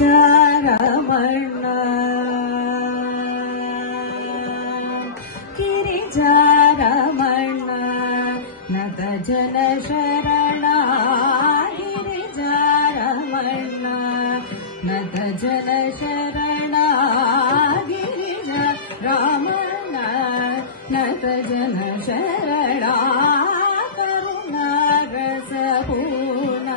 गिरिजारमण गिरिजारमण नत जन शरणा गिरिजारमण नत जन शरणा गिरिजारमण नत जन शरणा करुणा रसपूर्ण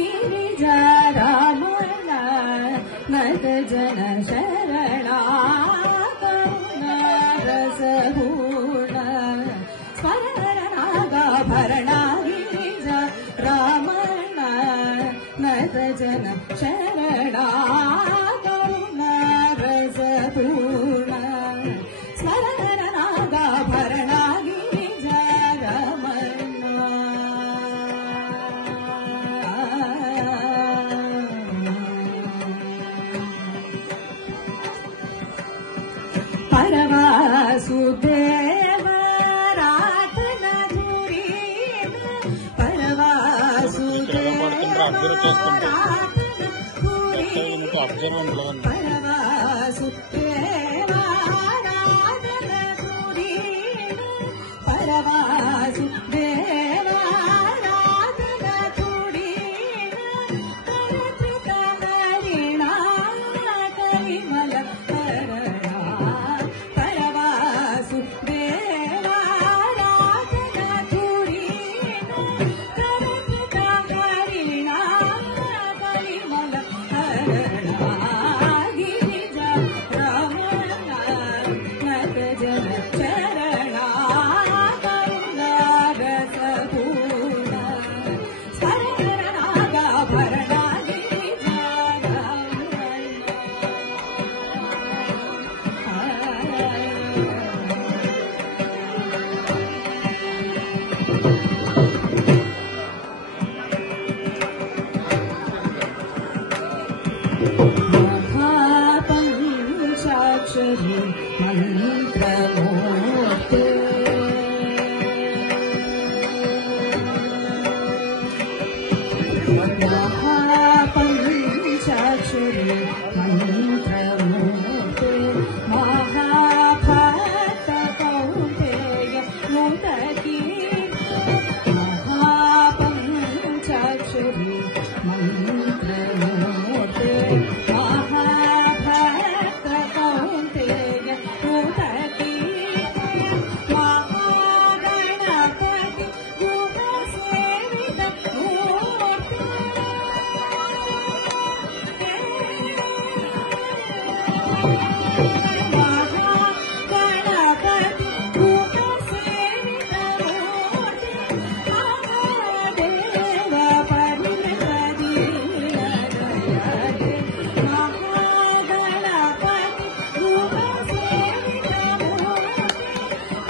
गिरिजारमण नत जन शरणा करुणा रसपूर्ण स्मरणागाभरणा गिरिजारमण नत जन शरणा करुणा रसपूर्ण स्मरणागाभरणा गिरिजारमण परवासुदेवराधना धुरीन परवासुदेवराधना धुरीन परवासुदेवराधना धुरीन परवासुदेवराधना धुरीन करकृतमरिणा कलिमल महापंचाक्षरी मंत्रमूर्ते महापंचाक्षरी मंत्रमूर्ते महाभक्त कौन्तेय मुदती महापंचाक्षरी मंत्रमूर्ते महाभक्त कौन्तेय मुदती महागणपति गुणसेवित मूर्ते महागणपति गुणसेवित मूर्ते महादेव परिणत दीनदयाळे महागणपति गुणसेवित मूर्ते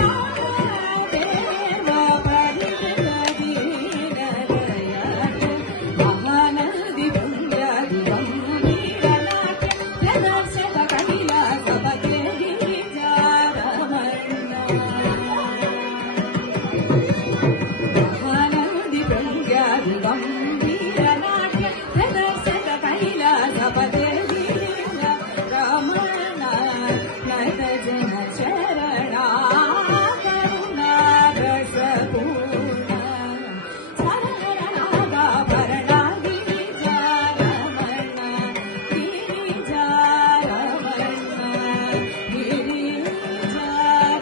महादेव परिणत दीनदयाळे महानदी वृंदावि गंभीरनाट्य प्रदर्शक कैलासपते गिरिजारमण महानदी वृंदावि गंभीरनाट्य प्रदर्शक कैलासपते गिरिजारमण नत जन शरणा करुणा रसपूर्ण स्मरणागाभरणा गिरिजारमण गिरिजारमण गिरिजारमण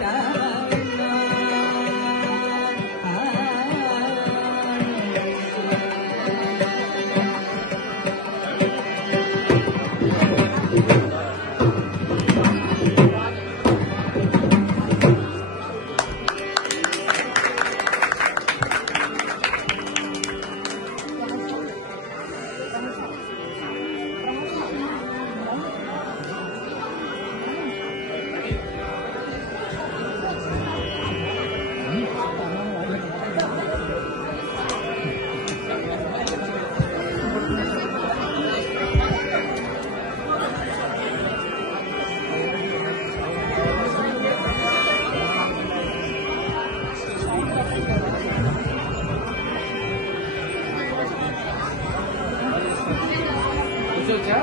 వచ్చా